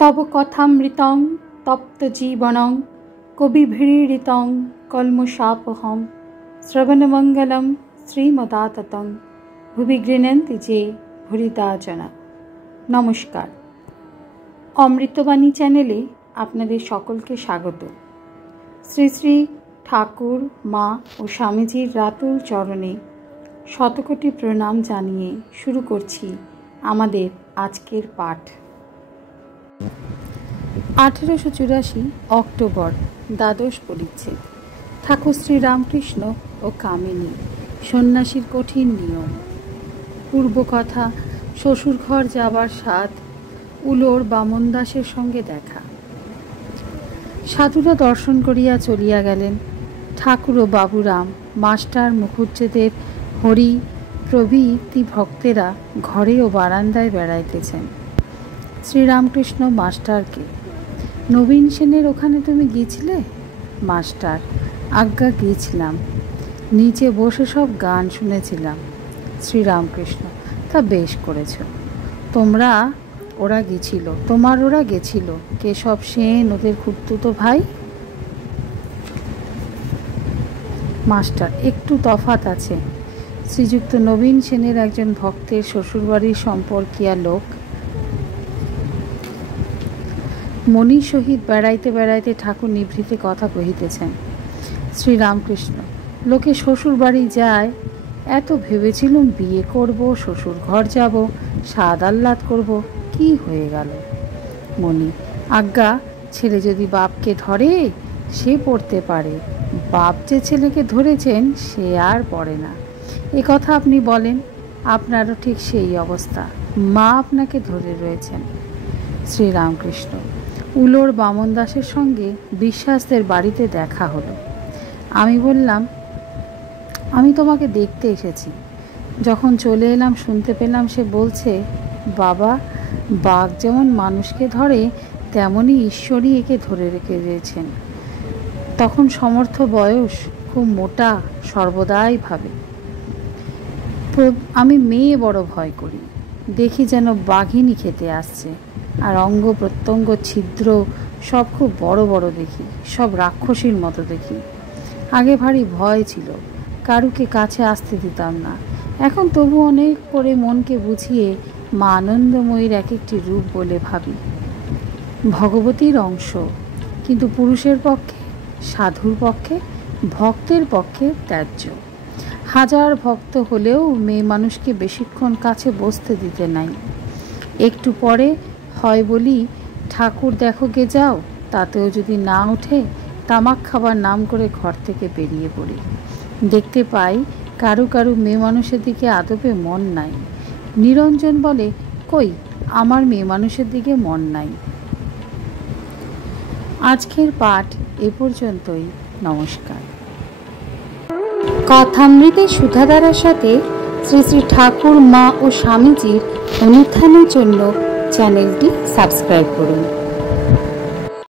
तव कथामृतं तप्तजीवनं कविभिरीडितं कल्मषापहं श्रवणमंगलं श्रीमदाततं भुवि गृह्णन्ति जे भूरिदा जना। नमस्कार, अमृतबाणी चैनेले आपनादेर सकलके स्वागत। श्री श्री ठाकुर मा और स्वामीजीर रातुल चरणे शतकोटी प्रणाम जानिए शुरू करछि आमादेर आजकेर पाठ। 1884 अक्टोबर द्वादश परिच्छेद। ठाकुर श्री रामकृष्ण और कामिनी सन्यासीर कठिन नियम। पूर्व कथा शशुर घर जाबार साथ उलोर बामन दासेर संगे देखा। साधुरा दर्शन करिया चलिया गेलेन। ठाकुर और बाबूराम मास्टार मुखुज्जेदेर हरि प्रभृति भक्तेरा घरे और बारान्दाय बेड़ाइतेछेन। श्रीरामकृष्ण मास्टार के नवीन सेनेर ओखाने तुमी गिয়েছিলে? मास्टार आज्ञा गिয়েছিলাম, नीचे बसे सब गान शुनेছিলাম। श्रीरामकृष्ण ता बेश करेছো। তোমরা ওরা গিয়েছিল, তোমার ওরা গেছিল, কেশব সেন ওদের খুড়তুতো ভাই। মাস্টার একটু তফাৎ আছে। শ্রীযুক্ত নবীন সেনের একজন ভক্তের শ্বশুরবাড়ির সম্পর্কিয়া লোক মণির সহিত বেড়াইতে বেড়াইতে ঠাকুর নিভৃতে কথা কহিতেছেন। শ্রীরামকৃষ্ণ লোকে শ্বশুর বাড়ি যায়, এত ভেবেছিলুম বিয়ে করব, শ্বশুর ঘর যাব, স্বাদ আহ্লাদ করব, কি হয়ে গেল। মণি আজ্ঞা, ছেলে যদি বাপকে ধরে সে পড়তে পারে, বাপ যে ছেলেকে ধরেছেন সে আর পড়ে না। এ কথা আপনি বলেন, আপনারও ঠিক সেই অবস্থা, মা আপনাকে ধরে রয়েছেন। শ্রীরামকৃষ্ণ উলোর বামন দাসের সঙ্গে বিশ্বাসদের বাড়িতে দেখা হলো। আমি বললাম, আমি তোমাকে দেখতে এসেছি। যখন চলে এলাম শুনতে পেলাম সে বলছে, বাবা, বাঘ যেমন মানুষকে ধরে তেমনই ঈশ্বরই একে ধরে রেখে দিয়েছেন। তখন সমর্থ বয়স, খুব মোটা, সর্বদাই ভাবে। আমি মেয়ে বড় ভয় করি, দেখি যেন বাঘিনী খেতে আসছে, আর অঙ্গ প্রত্যঙ্গ ছিদ্র সব খুব বড় বড় দেখি, সব রাক্ষসীর মতো দেখি। আগে ভারী ভয় ছিল, কারুকে কাছে আসতে দিতাম না। এখন তবু অনেক করে মনকে বুঝিয়ে মা আনন্দময়ীর এক একটি রূপ বলে ভাবি, ভগবতীর অংশ। কিন্তু পুরুষের পক্ষে, সাধুর পক্ষে, ভক্তের পক্ষে ত্যায্য। হাজার ভক্ত হলেও মেয়ে মানুষকে বেশিক্ষণ কাছে বসতে দিতে নাই। একটু পরে হয় বলি, ঠাকুর দেখো গে যাও, তাতেও যদি না ওঠে তামাক খাবার নাম করে ঘর থেকে বেরিয়ে পড়ি। দেখতে পাই কারু কারু মেয়ে মানুষের দিকে আদপে মন নাই। নিরঞ্জন বলে, কই, আমার মেয়ে মানুষের দিকে মন নাই। আজকের পাঠ এ পর্যন্তই। নমস্কার। কথামৃতের সুধাধারার সাথে শ্রী শ্রী ঠাকুর মা ও স্বামীজির অনুত্থানের জন্য চ্যানেলটি সাবস্ক্রাইব করুন।